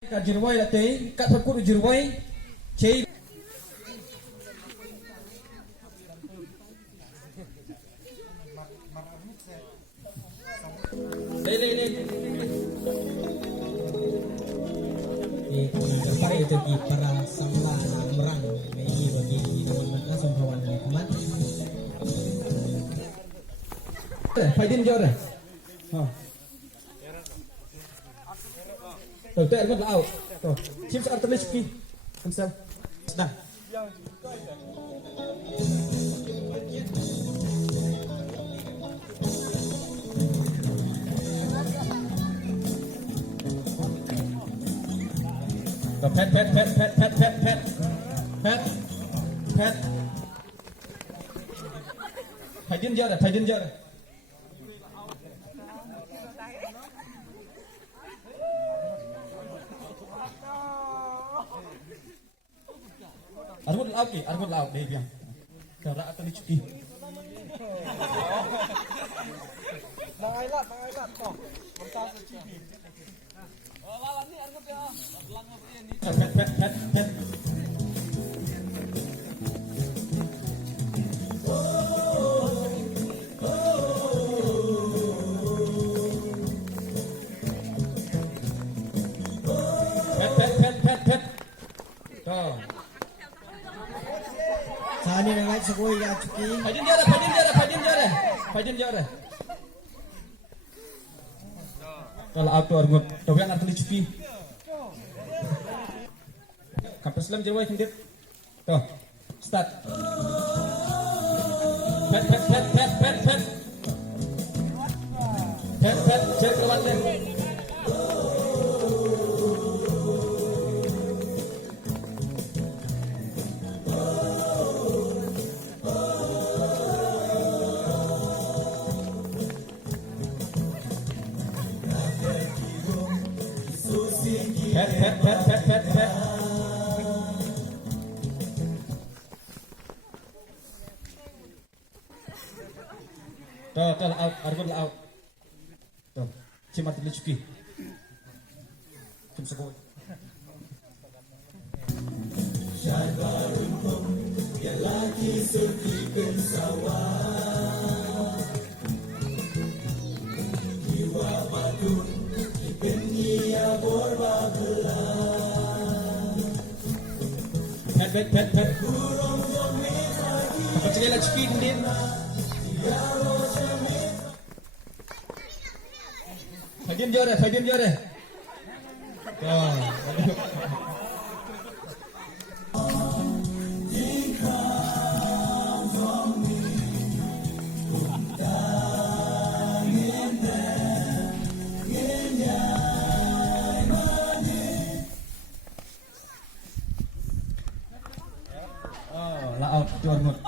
Kat Jerwai dah teh, kat perkut Jerwai, cai. Terpare itu di para samla merang ini bagi teman-teman langsung kawan teman. Faidin jor. Ha. Tuh, tak ada out. Tuh, chips artilleriki. Kamsam. Dah. Pet. Faidin jor. Arbut laut deh biang. Kalau atau dicuci. Mangailat toh. Mentah dicuci. Lawan ni arbut ya. Belang ni. Pet. Toh. Sani nak naik sekoi ya cuki. Fajin jara. Kalau auto arbut, toh yang arti dicuci. Kapal selam Jerwai kendip. Toh. Start. Pet. Cek lawan deh. Pet. Tuh, out, arbut out. Tuh, cimat dicuci. Kim sekoi. Syabarunkum ya lagi sepi pensawah. Jiwa batu Kenia borbagelah. Pet. Kapal cekila cuki kendin. Fajin jore. Oh. Laut jormut.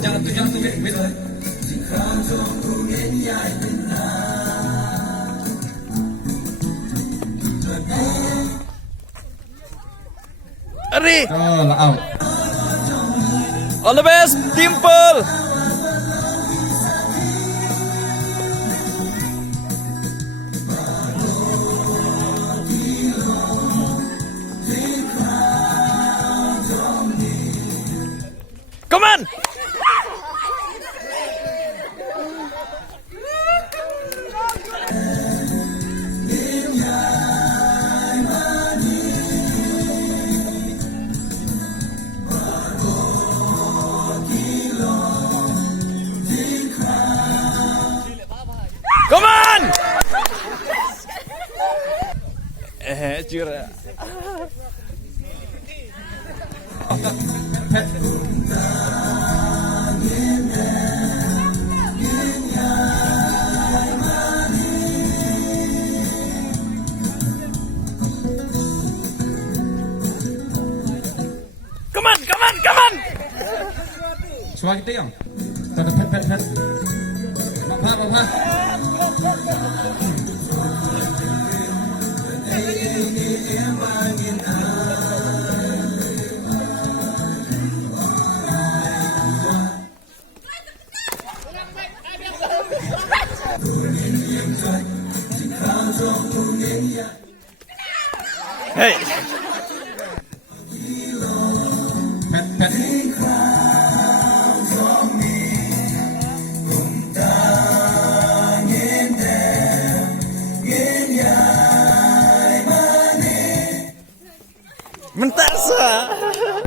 Jangan tuh, betul. Ari. Oh, out. All the best, Dimple. Come on. Jura. Come on, come on, come on. Suara kita yang. Pet. Bapak. Hey. Pet. Mentasa.